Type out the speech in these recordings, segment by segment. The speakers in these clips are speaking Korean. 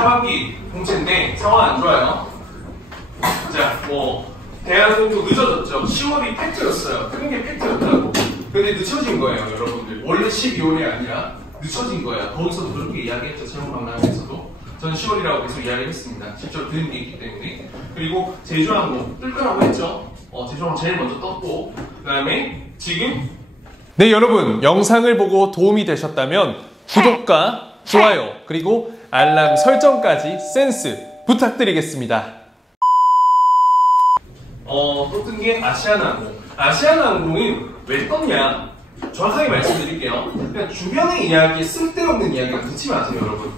하반기 공채인데 상황 안 좋아요. 자, 대한항공도 늦어졌죠. 10월이 팩트였어요. 그런 게 팩트였다고. 근데 늦춰진 거예요, 여러분들. 원래 12월이 아니라 늦춰진 거예요. 거기서도 그렇게 이야기했죠. 채용박람회에서도. 저는 10월이라고 계속 이야기했습니다. 직접 들은 게 있기 때문에. 그리고 제주항공 뜰 거라고 했죠. 제주항공 제일 먼저 떴고, 그 다음에 지금 네, 여러분 영상을 보고 도움이 되셨다면 구독과 좋아요 그리고 알람 설정까지 센스 부탁드리겠습니다. 또 뜬 게 아시아나항공. 아시아나항공은 왜 떴냐? 정확하게 말씀드릴게요. 그냥 주변의 이야기에 쓸데없는 이야기를 듣지 마세요, 여러분.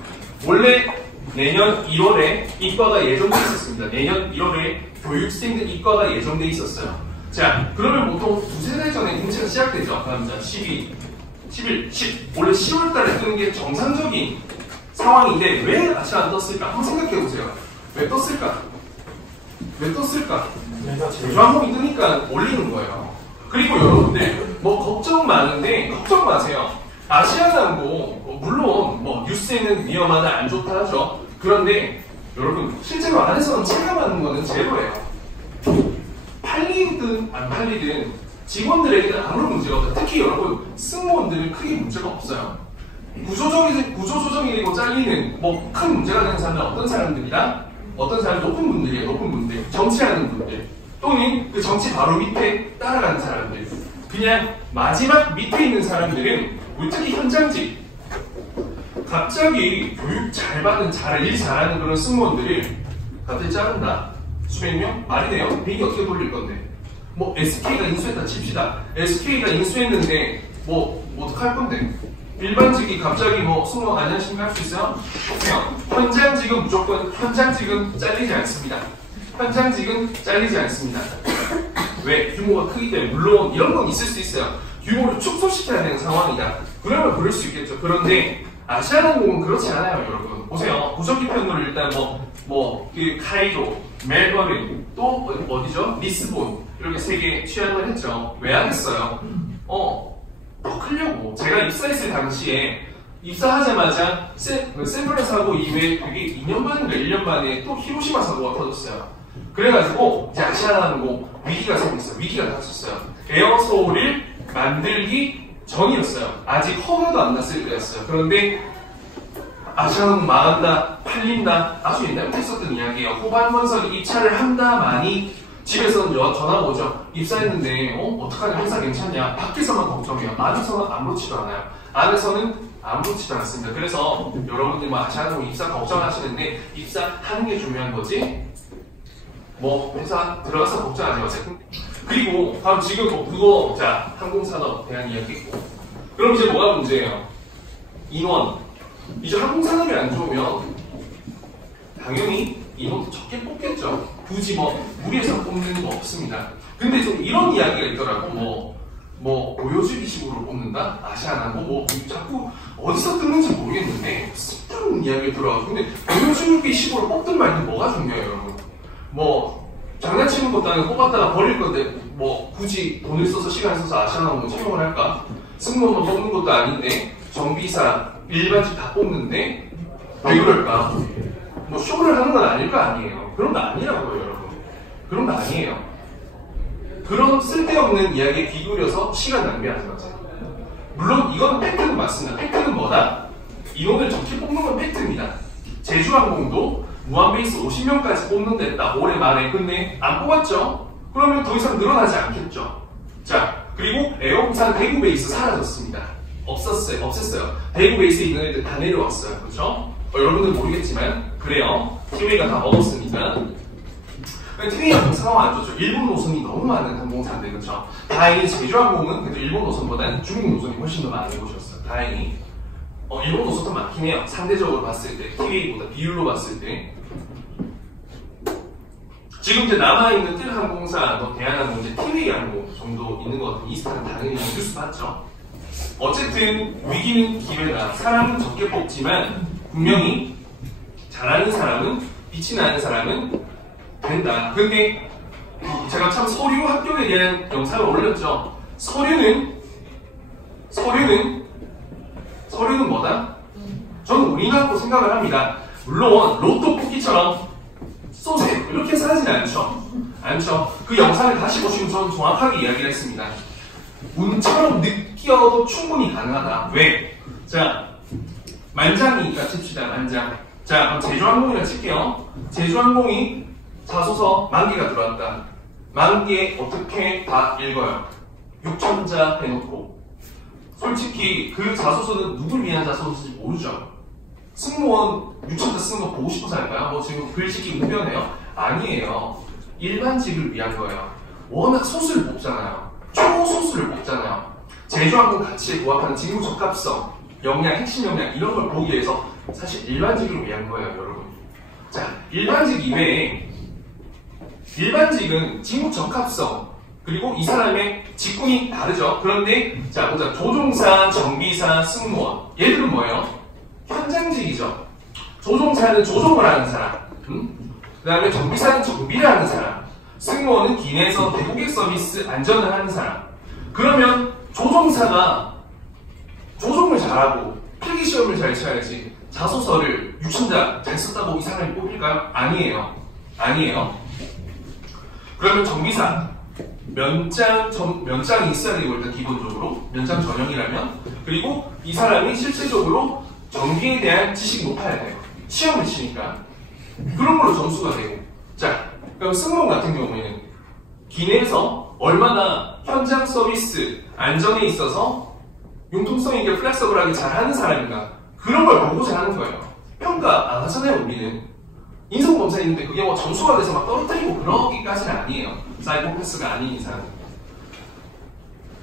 원래 내년 1월에 입과가 예정돼 있었습니다. 내년 1월에 교육생들 입과가 예정돼 있었어요. 자, 그러면 보통 두세 달 전에 공채가 시작되죠. 그러니까 12, 11, 10. 원래 10월 달에 뜨는 게 정상적인 상황인데 왜 아시아 안 떴을까? 한번 생각해 보세요. 왜 떴을까? 왜 떴을까? 제주항공이 뜨니까 올리는 거예요. 그리고 여러분들 걱정 많은데 걱정 마세요. 아시아나항공 물론 뉴스에는 위험하다 안 좋다 하죠. 그런데 여러분 실제로 안에서는 체감하는 거는 제로예요. 팔리든 안 팔리든 직원들에게는 아무런 문제가 없어요. 특히 여러분 승무원들은 크게 문제가 없어요. 구조조정이 되고 잘리는 큰 문제가 되는 사람은 어떤 사람들이랑 어떤 사람 높은 분들이에요. 높은 분들, 정치하는 분들 또는 그 정치 바로 밑에 따라가는 사람들. 그냥 마지막 밑에 있는 사람들은 특히 현장직 갑자기 교육 잘 받는 일 잘하는 그런 승무원들을 갑자기 자른다. 수백 명? 말이 돼요? 비행기 어떻게 돌릴 건데? SK가 인수했다 칩시다. SK가 인수했는데 어떡할 건데? 일반직이 갑자기 승무원 안녕하십니까 할 수 있어요? 없어요. 현장직은 무조건 현장직은 잘리지 않습니다. 현장직은 잘리지 않습니다. 왜? 규모가 크기 때문에. 물론 이런 건 있을 수 있어요. 규모를 축소시켜야 되는 상황이다. 그러면 그럴 수 있겠죠. 그런데 아시아나항공은 그렇지 않아요, 여러분. 보세요. 고속기 편으로 일단 그 카이로, 멜버른, 또 어디죠? 리스본 이렇게 3개 취합을 했죠. 왜 하겠어요? 더 크려고. 제가 입사했을 당시에 입사하자마자 샌프란 사고 이후에 그게 2년 만인가 1년 만에 또 히로시마 사고가 터졌어요. 그래가지고 이제 아시아나항공 위기가 생겼어요. 위기가 닥쳤어요. 에어서울을 만들기 전이었어요. 아직 허가도 안 났을 때였어요. 그런데 아시아나항공 망한다, 팔린다, 아주 옛날부터 있었던 이야기예요. 호반건설이 입찰을 한다마니 집에서는 전화가 오죠. 입사했는데 어떡하냐, 회사 괜찮냐. 밖에서만 걱정해요. 안에서는 아무렇지도 않아요. 안에서는 아무렇지도 않습니다. 그래서 여러분들 아시아나항공 입사 걱정하시는데 입사하는 게 중요한 거지 회사 들어가서 걱정하지 마세요. 그리고 다음 지금 그거 항공산업 대한 이야기 있고. 그럼 이제 뭐가 문제예요? 인원. 이제 항공산업이 안 좋으면 당연히 인원도 적게 뽑겠죠. 굳이 무리해서 뽑는 거 없습니다. 근데 좀 이런 이야기가 있더라고. 보여주기 식으로 뽑는다? 아시아나항공 자꾸 어디서 뜨는지 모르겠는데 쓸데없는 이야기가 들어가고. 근데 보여주기 식으로 뽑든 말든 뭐가 중요해요, 여러분? 장난치는 것도 아니고 뽑았다가 버릴 건데 굳이 돈을 써서 시간을 써서 아시아나항공 채용을 할까? 승무원만 뽑는 것도 아닌데 정비사, 일반직 다 뽑는데 왜 그럴까? 쇼를 하는 건 아닐 거 아니에요. 그런 거 아니라고요, 여러분. 그런 거 아니에요. 그런 쓸데없는 이야기에 기울여서 시간 낭비하지 마세요. 물론 이건 팩트는 맞습니다. 팩트는 뭐다? 인원을 적게 뽑는 건 팩트입니다. 제주항공도 무한베이스 50명까지 뽑는다 했다. 올해 말에. 근데 안 뽑았죠? 그러면 더 이상 늘어나지 않겠죠. 자, 그리고 에어부산 대구 베이스 사라졌습니다. 없앴어요. 대구 베이스에 있는 애들 다 내려왔어요. 그렇죠? 여러분들 모르겠지만 그래요. 티웨이가 다 먹었으니까. 티웨이가 상황 안 좋죠. 일본 노선이 너무 많은 항공사인데, 그렇죠? 다행히 제주항공은 그래도 일본 노선보다는 중국 노선이 훨씬 더 많이 오셨어요. 다행히. 일본 노선도 많긴 해요. 상대적으로 봤을 때, 티웨이보다 비율로 봤을 때. 지금 이제 남아있는 뜰 항공사, 대한항공, 이제 티웨이 항공 정도 있는 것 같은 이스타는 당연히 뉴스 봤죠. 어쨌든 위기는 기회다. 사람은 적게 뽑지만 분명히 잘하는 사람은, 빛이 나는 사람은 된다. 근데 제가 참 서류 합격에 대한 영상을 올렸죠. 서류는 뭐다? 저는 운이라고 생각을 합니다. 물론 로또 뽑기처럼 쏘세요 이렇게 해서 하진 않죠. 그 영상을 다시 보시면 저는 정확하게 이야기를 했습니다. 운처럼 느껴도 충분히 가능하다. 왜? 자, 만장이니까 칩시다. 만장. 자, 그럼 제주항공이라 칠게요. 제주항공이 자소서 10,000개가 들어왔다. 10,000개 어떻게 다 읽어요? 6,000자 해놓고. 솔직히 그 자소서는 누굴 위한 자소서인지 모르죠. 승무원 6,000자 쓰는 거 보고 싶어서 할까요? 뭐 지금 글짓기 우변해요? 아니에요. 일반직을 위한 거예요. 워낙 소수를 뽑잖아요. 초소수를 뽑잖아요. 제주항공 가치에 부합하는 직무 적합성, 역량, 핵심 역량 이런 걸 보기 위해서 사실 일반직을 위한 거예요, 여러분. 자, 일반직 이외에 일반직은 직무 적합성 그리고 이 사람의 직군이 다르죠. 그런데 자 보자. 조종사, 정비사, 승무원 얘들은 뭐예요? 현장직이죠. 조종사는 조종을 하는 사람, 그 다음에 정비사는 정비를 하는 사람, 승무원은 기내에서 대고객 서비스 안전을 하는 사람. 그러면 조종사가 조종을 잘하고 필기시험을 잘 쳐야지 자소서를 6,000자 잘 썼다고 이 사람이 뽑힐까요? 아니에요. 그러면 정비사 면장이 있어야 되고 일단 기본적으로 면장 전형이라면, 그리고 이 사람이 실제적으로 전기에 대한 지식이 높아야 돼요. 시험을 치니까 그런 걸로 점수가 되고. 자, 그럼 승무원 같은 경우에는 기내에서 얼마나 현장 서비스 안전에 있어서 융통성 있게 플렉서블하게 잘하는 사람인가 그런 걸 보고자 하는 거예요. 평가 안 하잖아요. 우리는 인성검사 있는데 그게 뭐 점수가 돼서 막 떨어뜨리고 그러기까지는 아니에요. 사이코패스가 아닌 이상.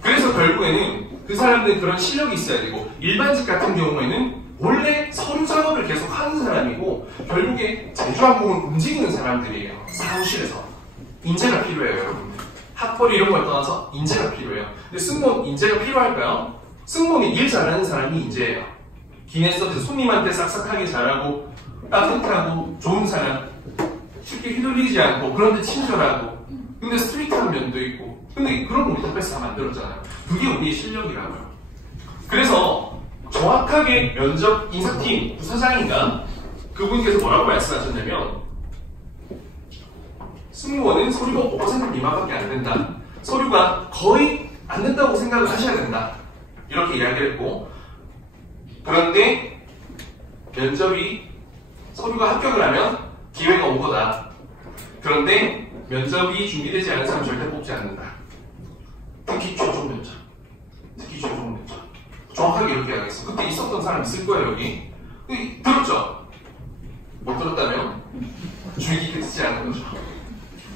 그래서 결국에는 그 사람들은 그런 실력이 있어야 되고, 일반직 같은 경우에는 원래 서류 작업을 계속 하는 사람이고 결국에 제주항공을 움직이는 사람들이에요. 사무실에서 인재가 필요해요, 여러분. 학벌 이런 걸 떠나서 인재가 필요해요. 근데 승무원 인재가 필요할까요? 승무원이 일 잘하는 사람이 인재예요. 기내 서비스 손님한테 싹싹하게 잘하고 따뜻하고 좋은 사람, 쉽게 휘둘리지 않고 그런데 친절하고 근데 스트리트한 면도 있고. 근데 그런 거 우리 탑에서 다 만들었잖아요. 그게 우리의 실력이라고요. 그래서 정확하게 면접 인사팀 부사장인가 그분께서 뭐라고 말씀하셨냐면, 승무원은 서류가 5% 미만밖에 안 된다. 서류가 거의 안 된다고 생각을 하셔야 된다. 이렇게 이야기를 했고, 그런데 면접이 서류가 합격을 하면 기회가 온 거다. 그런데 면접이 준비되지 않은 사람 절대 뽑지 않는다. 특히 최종 면접. 정확하게 이렇게 이야기했어. 그때 있었던 사람 있을 거예요, 여기. 들었죠? 못 들었다면 주의깊게 듣지 않은 거죠.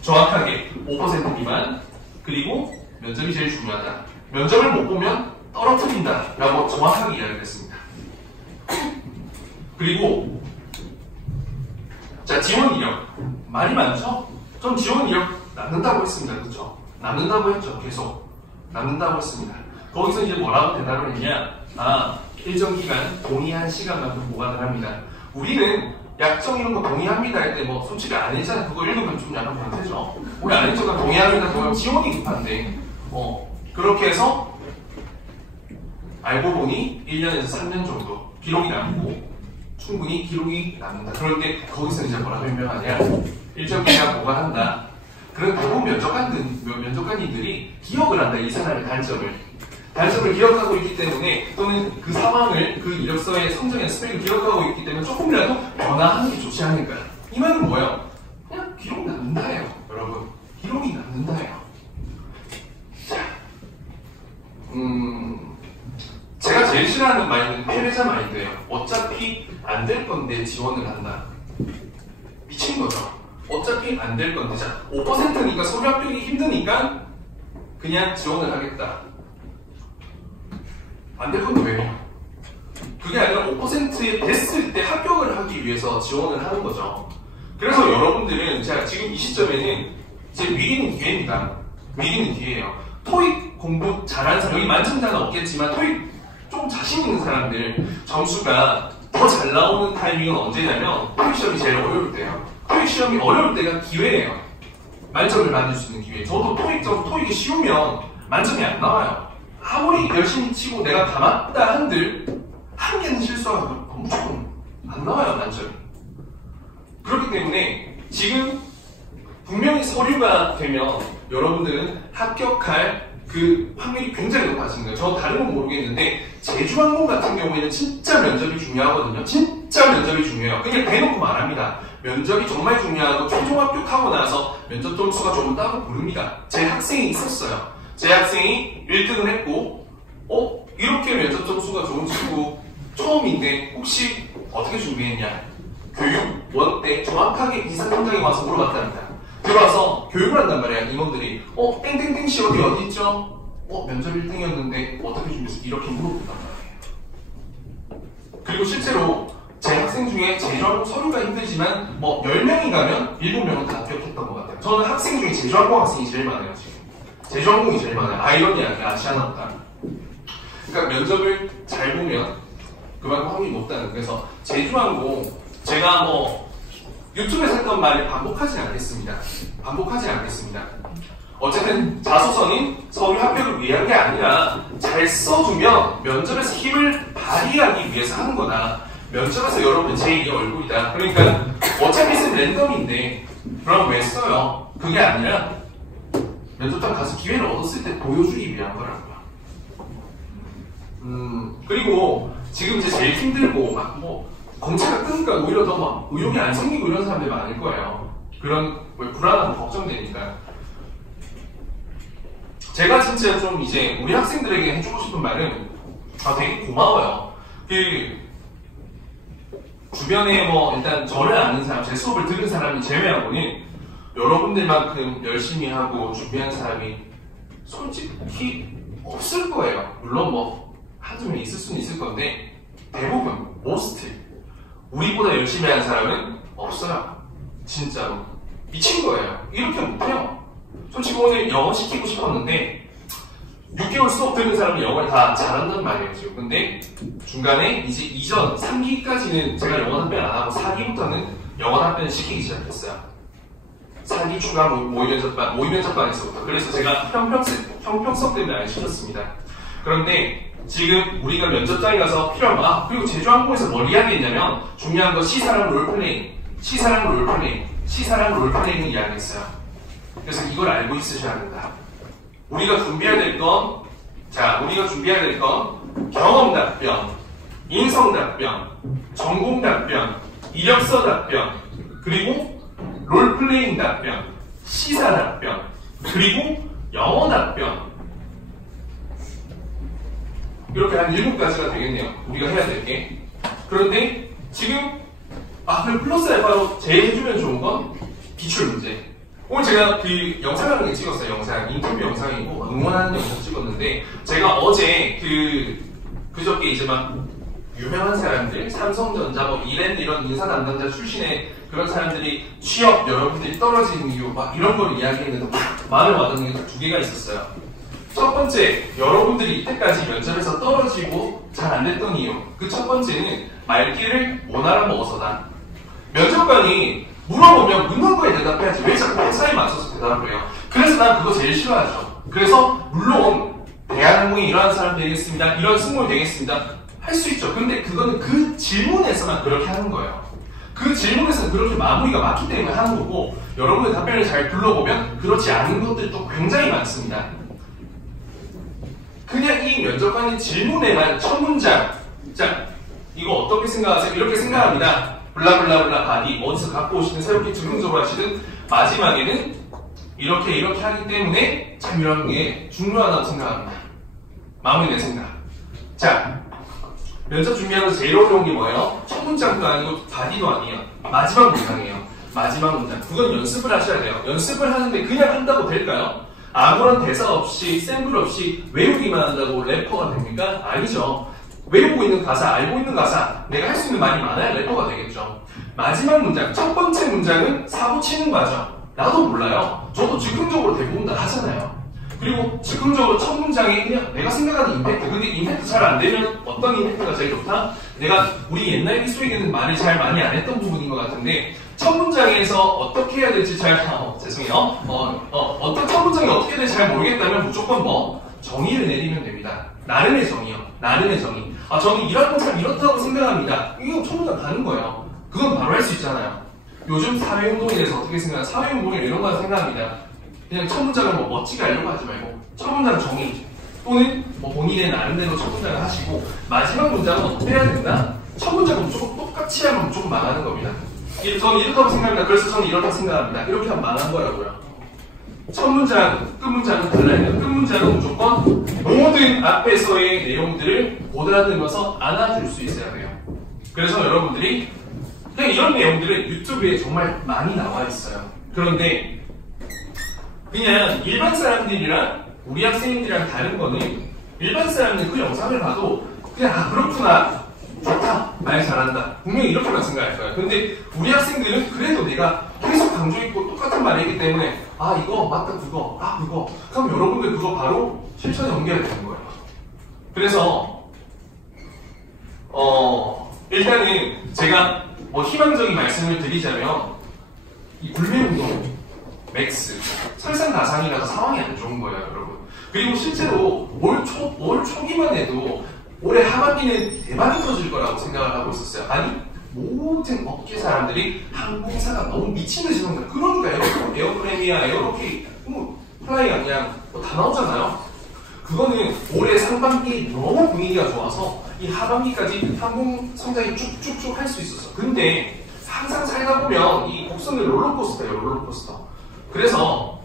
정확하게 5% 미만, 그리고 면접이 제일 중요하다. 면접을 못 보면 떨어뜨린다 라고 정확하게 이야기를 했습니다. 그리고 자, 지원 이력 말이 많죠? 전 지원 이력 남는다고 했습니다. 그렇죠? 남는다고 했죠. 계속 남는다고 했습니다. 거기서 이제 뭐라고 대답을 했냐? 일정 기간 동의한 시간만큼 보관을 합니다. 우리는 약정 이런 거 동의합니다 할 때 뭐 솔직히 안 했잖아. 그거 읽으면 좀 약간 변태죠. 우리 안 했잖아. 동의합니다. 그러면 지원이 급한데 그렇게 해서 알고 보니 1년에서 3년 정도 기록이 남고, 충분히 기록이 남는다. 그럴 때 거기서 이제 뭐라고 설명하냐? 일정 기간 보관한다. 그런 대부분 면접관님들이 기억을 한다. 이 사람의 단점을 기억하고 있기 때문에, 또는 그 상황을 그 이력서의 성적이나 스펙을 기억하고 있기 때문에 조금이라도 변화하는 게 좋지 않을까. 이 말은 뭐예요? 그냥 기록이 남는다예요, 여러분. 기록이 남는다예요. 자, 제가 제일 싫어하는 마인드는 패배자 마인드예요. 어차피 안 될 건데 지원을 한다. 미친 거죠. 어차피 안 될 건데, 자, 5%니까 서류 합격이 힘드니까 그냥 지원을 하겠다. 안 될 건데 왜요? 그게 아니라 5%에 됐을 때 합격을 하기 위해서 지원을 하는 거죠. 그래서 여러분들은, 자, 지금 이 시점에는 이제 위기는 기회입니다. 위기는 기회예요. 토익 공부 잘하는 사람, 여기 만점자는 없겠지만 토익 좀 자신 있는 사람들 점수가 더 잘 나오는 타이밍은 언제냐면 토익 시험이 제일 어려울 때예요. 토익 시험이 어려울 때가 기회예요. 만점을 받을 수 있는 기회. 저도 토익이 쉬우면 만점이 안 나와요. 아무리 열심히 치고 내가 다 맞다 한들 한 개는 실수하고 무조건 안 나와요, 만점이. 그렇기 때문에 지금 분명히 서류가 되면 여러분들은 합격할 그 확률이 굉장히 높아지는 거예요. 저 다른 건 모르겠는데 제주항공 같은 경우에는 진짜 면접이 중요하거든요. 진짜 면접이 중요해요. 그냥 대놓고 말합니다. 면접이 정말 중요하고 최종 합격하고 나서 면접 점수가 좀 따로 부릅니다. 제 학생이 있었어요. 제 학생이 1등을 했고 이렇게 면접 점수가 좋은 친구 처음인데 혹시 어떻게 준비했냐? 교육 원 때 정확하게 이사 현장에 와서 물어봤답니다. 들어와서 교육을 한단 말이야. 임원들이 땡땡땡씨 어디 있죠? 면접 1등이었는데 어떻게 준비했어? 이렇게 물어본단 말이에요. 그리고 실제로 제 학생 중에 제주항공 서류가 힘들지만 10명이 가면 7명은 다 합격했던 것 같아요. 저는 학생 중에 제주항공 학생이 제일 많아요. 지금 제주항공이 제일 많아요. 아이러니하게 아시아나보다. 그러니까 면접을 잘 보면 그만큼 확률이 높다는. 그래서 제주항공 제가 유튜브에서 했던 말을 반복하지 않겠습니다. 어쨌든 자소서는 서류 합격을 위한 게 아니라 잘 써두면 면접에서 힘을 발휘하기 위해서 하는 거다. 면접에서 여러분 제2의 얼굴이다. 그러니까 어차피 쓴 랜덤인데 그럼 왜 써요? 그게 아니라 면접장 가서 기회를 얻었을 때 보여주기 위한 거라고요. 그리고 지금 이제 제일 힘들고 검찰가 뜨니까 오히려 더 의욕이 안 생기고 이런 사람들이 많을 거예요. 그런 불안하고 걱정되니까. 제가 진짜 좀 이제 우리 학생들에게 해주고 싶은 말은 되게 고마워요. 주변에 일단 저를 아는 사람, 제 수업을 들은 사람이 제외하고는 여러분들만큼 열심히 하고 준비한 사람이 솔직히 없을 거예요. 물론 한두 명 있을 수는 있을 건데 대부분, most 우리보다 열심히 한 사람은 없어요. 진짜로. 미친 거예요. 이렇게 못해요. 솔직히 오늘 영어 시키고 싶었는데 6개월 수업 듣는 사람은 영어를 다 잘한단 말이에요. 지금. 근데 중간에 이제 이전 3기까지는 제가 영어 답변 안 하고 4기부터는 영어 답변을 시키기 시작했어요. 4기 추가 모의 면접반에서부터. 그래서 제가 형평성 때문에 안 시켰습니다. 그런데 지금 우리가 면접장에 가서 필요한 그리고 제주항공에서 뭘 이야기했냐면 중요한 거 시사랑 롤플레잉, 시사랑 롤플레잉을 이야기했어요. 그래서 이걸 알고 있으셔야 된다. 우리가 준비해야 될 건 경험 답변, 인성 답변, 전공 답변, 이력서 답변, 그리고 롤플레잉 답변, 시사 답변, 그리고 영어 답변. 이렇게 한 7가지가 되겠네요. 우리가 해야 될 게. 그런데 지금 그럼 플러스 알파로 제일 해주면 좋은 건 기출 문제. 오늘 제가 그 영상을 하나 찍었어요. 인터뷰 영상이고 응원하는 영상 찍었는데 제가 어제 그저께 이제 유명한 사람들, 삼성전자, 이랜드 이런 인사 담당자 출신의 그런 사람들이 취업 여러분들이 떨어지는 이유 이런 걸 이야기했는데 마음에 와닿는 게 2개가 있었어요. 첫 번째, 여러분들이 이때까지 면접에서 떨어지고 잘 안 됐던 이유. 그 첫 번째는 말귀를 못 알아먹어서다. 면접관이 물어보면 묻는 거에 대답해야지 왜 자꾸 회사에 맞춰서 대답을 해요. 그래서 난 그거 제일 싫어하죠. 그래서 물론 대한항공이 이러한 사람 되겠습니다. 이런 승무원 되겠습니다. 할 수 있죠. 근데 그거는 그 질문에서만 그렇게 하는 거예요. 그 질문에서는 그렇게 마무리가 맞기 때문에 하는 거고 여러분의 답변을 잘 둘러보면 그렇지 않은 것들도 굉장히 많습니다. 그냥 이 면접관의 질문에만 첫 문장, 자, 이거 어떻게 생각하세요? 이렇게 생각합니다. 블라블라블라 바디, 어디서 갖고 오시든 새롭게 즉흥적으로 하시든 마지막에는 이렇게 하기 때문에 참 이런 게 중요하다고 생각합니다. 마무리 내 생각. 자, 면접 준비하면서 제일 어려운 게 뭐예요? 첫 문장도 아니고 바디도 아니에요. 마지막 문장이에요. 마지막 문장. 그건 연습을 하셔야 돼요. 연습을 하는데 그냥 한다고 될까요? 아무런 대사 없이 샘플 없이 외우기만 한다고 래퍼가 됩니까? 아니죠. 외우고 있는 가사, 알고 있는 가사, 내가 할 수 있는 말이 많아야 래퍼가 되겠죠. 마지막 문장, 첫 번째 문장은 사고 치는 과정. 나도 몰라요. 저도 즉흥적으로 대부분 다 하잖아요. 그리고 즉흥적으로 첫 문장에 그냥 내가 생각하는 임팩트. 근데 임팩트 잘 안 되면 어떤 임팩트가 제일 좋다? 내가 우리 옛날 기수에게는 말을 잘 많이 안 했던 부분인 것 같은데 첫 문장에서 어떻게 해야 될지 죄송해요. 어떤 첫 문장이 어떻게 될지 잘 모르겠다면 무조건 정의를 내리면 됩니다. 나름의 정의요. 나름의 정의. 저는 이런 건 참 이렇다고 생각합니다. 이거 첫 문장 가는 거예요. 그건 바로 할 수 있잖아요. 요즘 사회운동에 대해서 어떻게 생각하냐? 사회운동에 이런 거 생각합니다. 그냥 첫 문장을 뭐 멋지게 하려고 하지 말고 첫 문장 정의 또는 뭐 본인의 나름대로 첫 문장을 하시고 마지막 문장은 어떻게 해야 된다? 첫 문장은 무조건 똑같이 하면 무조건 망하는 겁니다. 저는 이렇다고 생각합니다. 그래서 저는 이렇다 생각합니다. 이렇게 하면 망한 거라고요. 첫 문장, 끝 문장은 달라요. 끝 문장은 무조건 모든 앞에서의 내용들을 보드라들면서 안아줄 수 있어야 돼요. 그래서 여러분들이 그냥 이런 내용들은 유튜브에 정말 많이 나와 있어요. 그런데 그냥 일반 사람들이랑 우리 학생들이랑 다른 거는 일반 사람들은 그 영상을 봐도 그냥 아 그렇구나 좋다 말 잘한다 분명히 이렇게만 생각할 거예요. 근데 우리 학생들은 그래도 내가 계속 강조했고 똑같은 말이기 때문에 아 이거 맞다 그거 아 그거 그럼 여러분들 그거 바로 실천에 옮겨야 되는 거예요. 그래서 일단은 제가 뭐 희망적인 말씀을 드리자면 이 불매운동 맥스 설상가상이라서 상황이 안 좋은 거예요 여러분. 그리고 실제로 올 초기만 해도 올해 하반기는 대박이 터질 거라고 생각을 하고 있었어요. 아니 모든 업계 사람들이 항공사가 너무 미친 듯이 나온다. 그러니까 에어프레미아, 에어로케이, 플라이가 그냥 다 나오잖아요. 그거는 올해 상반기 너무 분위기가 좋아서 이 하반기까지 항공 성장이 쭉쭉쭉 할 수 있었어. 근데 항상 살다 보면 이 곡선은 롤러코스터예요, 롤러코스터. 그래서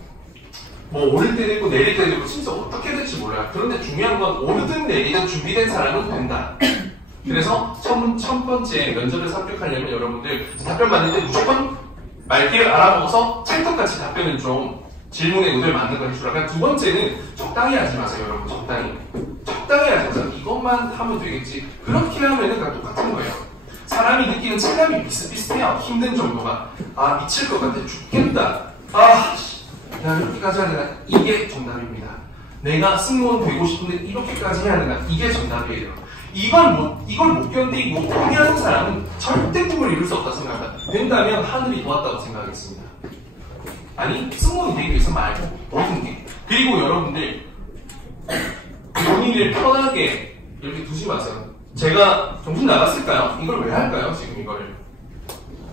뭐 오를 때도 있고 내릴 때도 있고 진짜 어떻게 될지 몰라요. 그런데 중요한 건 오르든 내리든 준비된 사람은 된다. 그래서 첫 번째 면접을 합격하려면 여러분들 답변 받는데 무조건 말귀를 알아먹어서 찰떡같이 답변을 좀 질문에 의도를 맞는 걸 해주라. 두 번째는 적당히 하지 마세요 여러분. 적당히 하지 마세요. 이것만 하면 되겠지. 그렇게 하면은 다 똑같은 거예요. 사람이 느끼는 체감이 비슷비슷해요. 힘든 정도가. 아 미칠 것 같아 죽겠다. 아 야 이렇게까지 해야 되나? 이게 정답입니다. 내가 승무원 되고 싶은데 이렇게까지 해야 되나? 이게 정답이에요. 이걸 못 견디고 포기하는 사람은 절대 꿈을 이룰 수 없다고 생각합니다. 된다면 하늘이 도왔다고 생각하겠습니다. 아니 승무원이 되기 위해서 말고 모든 게. 그리고 여러분들 본인을 편하게 이렇게 두지 마세요. 제가 정신 나갔을까요? 이걸 왜 할까요? 지금 이거를.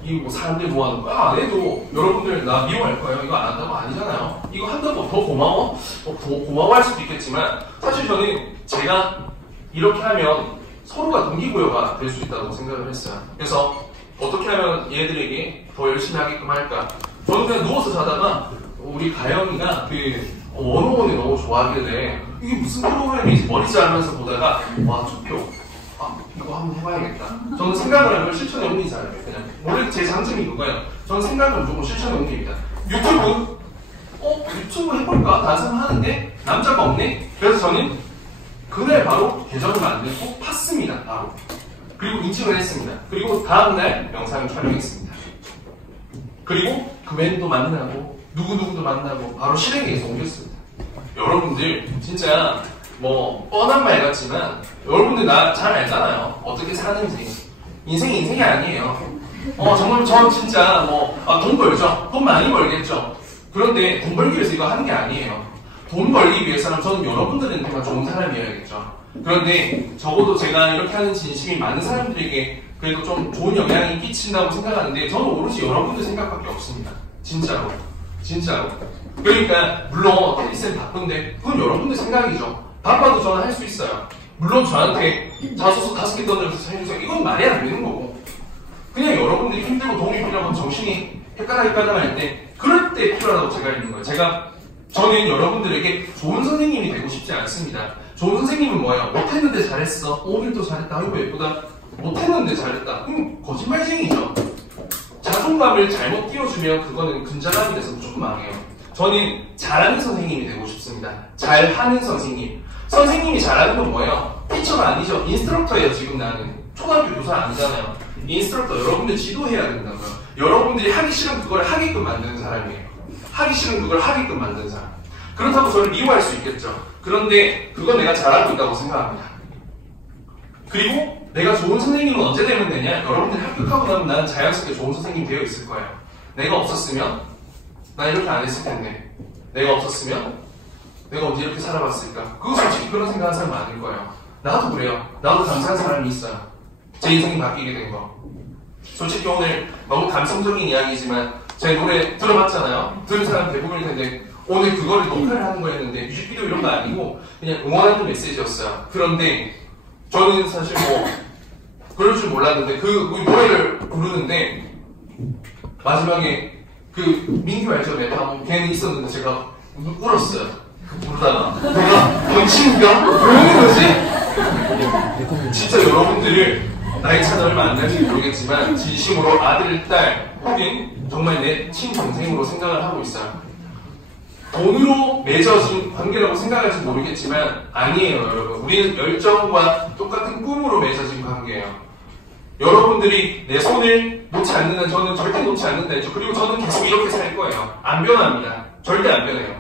이거 뭐 사람들 모아놓은 거 안 해도 여러분들 나 미워할 거예요. 이거 안 한다고 아니잖아요. 이거 한다고 더 고마워? 더 고마워할 수도 있겠지만 사실 저는 제가 이렇게 하면 서로가 동기부여가 될 수 있다고 생각을 했어요. 그래서 어떻게 하면 얘들에게 더 열심히 하게끔 할까? 저는 그냥 누워서 자다가 우리 가영이가 그 원어원을 너무 좋아하길래 이게 무슨 프로그램인지 머리 자르면서 보다가 와 투표 아 이거 한번 해봐야겠다. 저는 생각을 하면 실천에 옮기지 않아요. 그냥 원래 제 장점이 그거예요. 저는 생각을 무조건 실천에 옮깁니다. 유튜브 해볼까? 다른 사람 하는데 남자가 없네? 그래서 저는 그날 바로 계정을 만들고 팠습니다. 바로. 그리고 인증을 했습니다. 그리고 다음날 영상을 촬영했습니다. 그리고 그 멘도 만나고 누구누구도 만나고 바로 실행해서 옮겼습니다. 여러분들 진짜 뭐 뻔한 말 같지만 여러분들 나 잘 알잖아요. 어떻게 사는지. 인생이 아니에요. 정말 저 진짜 돈 벌죠. 돈 많이 벌겠죠. 그런데 돈 벌기 위해서 이거 하는 게 아니에요. 돈 벌기 위해서는 저는 여러분들한테만 좋은 사람이어야겠죠. 그런데 적어도 제가 이렇게 하는 진심이 많은 사람들에게 그래도 좀 좋은 영향이 끼친다고 생각하는데 저는 오로지 여러분들 생각밖에 없습니다. 진짜로. 그러니까 물론 테니스는 바쁜데 그건 여러분들 생각이죠. 바빠도 저는 할 수 있어요. 물론 저한테 자소서 5개 던져서 해주세요. 이건 말이 안 되는 거고. 그냥 여러분들이 힘들고 도움이 필요하면 정신이 헷갈할 때 그럴 때 필요하다고 제가 있는 거예요. 저는 여러분들에게 좋은 선생님이 되고 싶지 않습니다. 좋은 선생님은 뭐예요? 못했는데 잘했어. 오늘도 잘했다. 아이고 예쁘다. 못했는데 잘했다. 거짓말쟁이죠. 자존감을 잘못 띄워주면 그거는 근자감이 돼서 무조건 망해요. 저는 잘하는 선생님이 되고 싶습니다. 잘하는 선생님. 선생님이 잘하는 건 뭐예요? 티처가 아니죠. 인스트럭터예요. 지금 나는. 초등학교 교사 아니잖아요. 인스트럭터. 여러분들 지도해야 된다고요. 여러분들이 하기 싫은 그걸 하게끔 만드는 사람이에요. 하기 싫은 그걸 하게끔 만드는 사람. 그렇다고 저를 미워할 수 있겠죠. 그런데 그건 내가 잘하고 있다고 생각합니다. 그리고 내가 좋은 선생님은 언제 되면 되냐? 여러분들이 합격하고 나면 나는 자연스럽게 좋은 선생님이 되어 있을 거예요. 내가 없었으면 나 이렇게 안 했을 텐데. 내가 없었으면 내가 언제 이렇게 살아봤을까? 그거 솔직히 그런 생각하는 사람 많을 거예요. 나도 그래요. 나도 감사한 사람이 있어요. 제 인생이 바뀌게 된 거. 솔직히 오늘 너무 감성적인 이야기지만 제 노래 들어봤잖아요. 들은 사람 대부분일 텐데 오늘 그거를 녹화를 하는 거였는데 뮤직비디오 이런 거 아니고 그냥 응원하는 메시지였어요. 그런데 저는 사실 뭐 그럴 줄 몰랐는데 그 노래를 부르는데 마지막에 그 민규 알죠? 랩하고 걔는 있었는데 제가 울었어요. 부르다가 내가 병신인가? 왜 이러는 거지? 진짜 여러분들을 나이 차는 얼마 안 될지 모르겠지만 진심으로 아들, 딸 혹은 정말 내 친동생으로 생각을 하고 있어요. 돈으로 맺어진 관계라고 생각할지 모르겠지만 아니에요, 여러분. 우리는 열정과 똑같은 꿈으로 맺어진 관계예요. 여러분들이 내 손을 놓지 않는 한 저는 절대 놓지 않는다 했죠. 그리고 저는 계속 이렇게 살 거예요. 안 변합니다. 절대 안 변해요.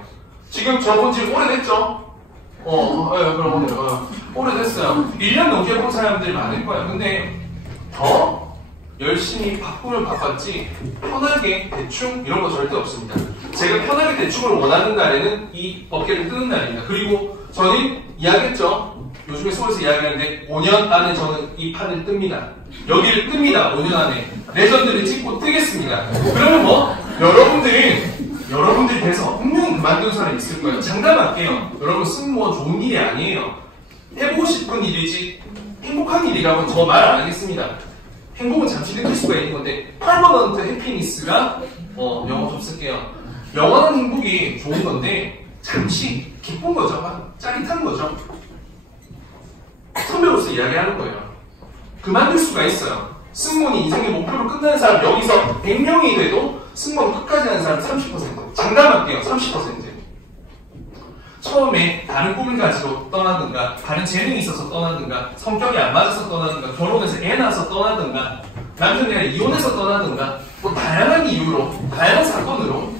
지금 저 본 지 오래됐죠? 그럼 오늘 오래됐어요. 1년 넘게 본 사람들이 많을 거예요. 근데 더 열심히 바꾸면 바꿨지 편하게 대충 이런 거 절대 없습니다. 제가 편하게 대충을 원하는 날에는 이 어깨를 뜨는 날입니다. 그리고 저는 이야기했죠. 요즘에 수업에서 이야기하는데 5년 안에 저는 이 판을 뜹니다. 여기를 뜹니다. 5년 안에 레전드를 찍고 뜨겠습니다. 그러면 뭐 여러분들이 돼서 분명 그만둔 사람이 있을 거예요. 장담할게요. 여러분 승무원 좋은 일이 아니에요. 해보고 싶은 일이지 행복한 일이라고 저 말 안 하겠습니다. 행복은 잠시 느낄 수가 있는 건데 퍼머넌트 해피니스가 영어 좀 쓸게요. 영원한 행복이 좋은 건데 잠시 기쁜 거죠. 짜릿한 거죠. 선배로서 이야기하는 거예요. 그만둘 수가 있어요. 승무원이 인생의 목표로 끝나는 사람 여기서 100명이 돼도 승무원 끝까지 하는 사람 30%. 장담할게요. 30%. 처음에 다른 꿈을 가지고 떠나든가 다른 재능이 있어서 떠나든가 성격이 안 맞아서 떠나든가 결혼해서 애 낳아서 떠나든가 남편이랑 이혼해서 떠나든가 뭐 다양한 이유로 다양한 사건으로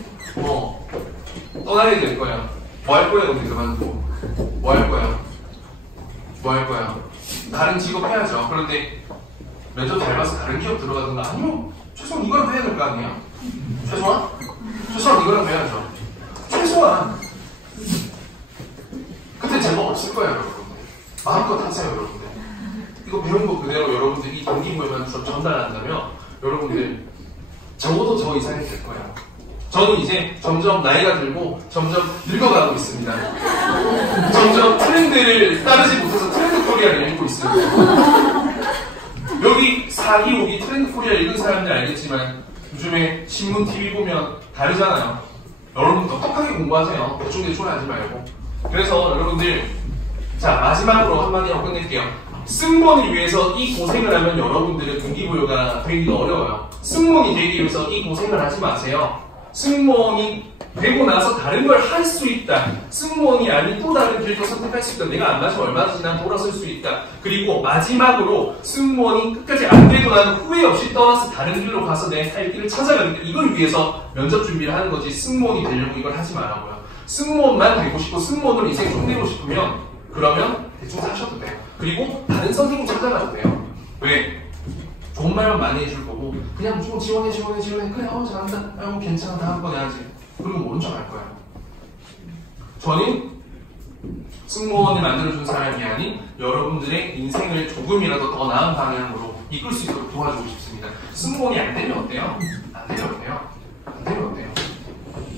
떠나게 될 거예요. 뭐 할 거예요? 우리 그만두고 뭐 할 거예요? 뭐 할 거예요? 다른 직업 해야죠. 그런데 면접 잘 봐서 다른 기업 들어가든가 아니면 최소한 이거라도 해야 될 거 아니에요? 최소한 이거라도 해야죠. 최소한 그때 제목 없을 거예요, 여러분들. 마음껏 하세요, 여러분들. 이거 배운 거 그대로 여러분들 이 동기부여만 전달한다면 여러분들 적어도 저 이상이 될 거예요. 저는 이제 점점 나이가 들고 점점 늙어가고 있습니다. 점점 트렌드를 따르지 못해서 트렌드 코리아를 읽고 있습니다. 여기 4기, 5기 트렌드 코리아 읽은 사람들 알겠지만 요즘에 신문, TV 보면 다르잖아요. 여러분 똑똑하게 공부하세요. 대충 하지 말고. 그래서 여러분들 자 마지막으로 한마디 하고 끝낼게요. 승무원을 위해서 이 고생을 하면 여러분들의 동기부여가 되기가 어려워요. 승무원이 되기 위해서 이 고생을 하지 마세요. 승무원이 되고 나서 다른 걸 할 수 있다. 승무원이 아닌 또 다른 길도 선택할 수 있다. 내가 안 맞으면 얼마든지 난 돌아설 수 있다. 그리고 마지막으로 승무원이 끝까지 안 되고 나는 후회 없이 떠나서 다른 길로 가서 내 살 길을 찾아가겠다. 이걸 위해서 면접 준비를 하는 거지 승무원이 되려고 이걸 하지 말라고요. 승무원만 되고 싶고 승무원으로 인생 좀 되고 싶으면 그러면 대충 사셔도 돼요. 그리고 다른 선생님 찾아가도 돼요. 왜? 좋은 말만 많이 해줄 거고 그냥 무조건 지원해 그래 잘한다 괜찮아 다음번에 하지 그리고 모른 척 할 거야. 저는 승무원을 만들어준 사람이 아닌 여러분들의 인생을 조금이라도 더 나은 방향으로 이끌 수 있도록 도와주고 싶습니다. 승무원이 안 되면 어때요? 안 되면 어때요?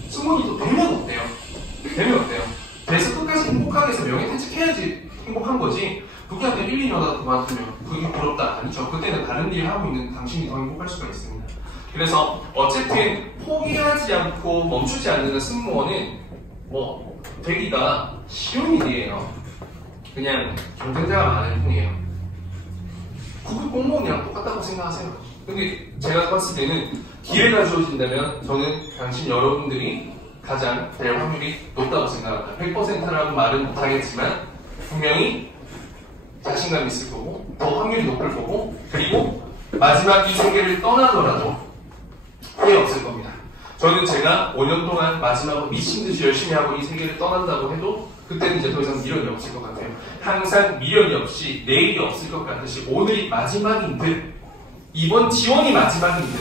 승무원이 또 되면 어때요? 돼서 끝까지 행복하게 해서 명예퇴직해야지 행복한 거지. 그게 한 1, 2년 하다 그만두면 그게 부럽다 아니죠. 그때는 다른 일 하고 있는 당신이 더 행복할 수가 있습니다. 그래서 어쨌든 포기하지 않고 멈추지 않는 승무원은 되기가 쉬운 일이에요. 그냥 경쟁자가 많을 뿐이에요. 구급 공무원이랑 똑같다고 생각하세요. 근데 제가 봤을 때는 기회가 주어진다면 저는 당신 여러분들이 가장 될 확률이 높다고 생각합니다. 100%라고 말은 못하겠지만 분명히 자신감이 있을 거고 더 확률이 높을 거고 그리고 마지막 이 세계를 떠나더라도 후회 없을 겁니다. 저는 제가 5년 동안 마지막으로 미친듯이 열심히 하고 이 세계를 떠난다고 해도 그때는 이제 더 이상 미련이 없을 것 같아요. 항상 미련이 없이 내일이 없을 것 같듯이 오늘이 마지막인 듯 이번 지원이 마지막인 듯